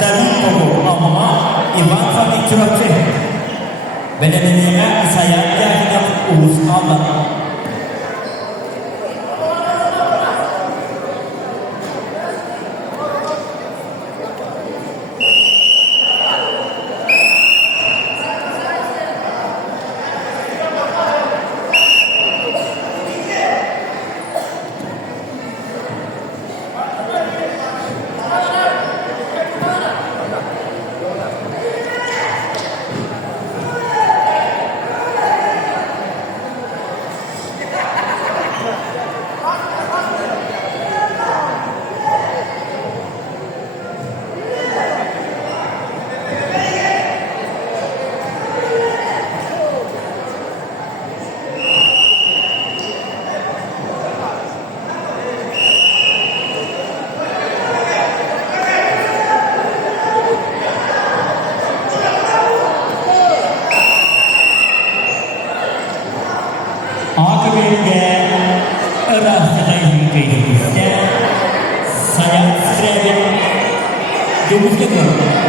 dari Togo Mama Ivan Fani Cuace benar-benar saya yang urus Allah. Akabinde Eras'ın kayıtlısı Sayın Sreven Cumhurbaşkanı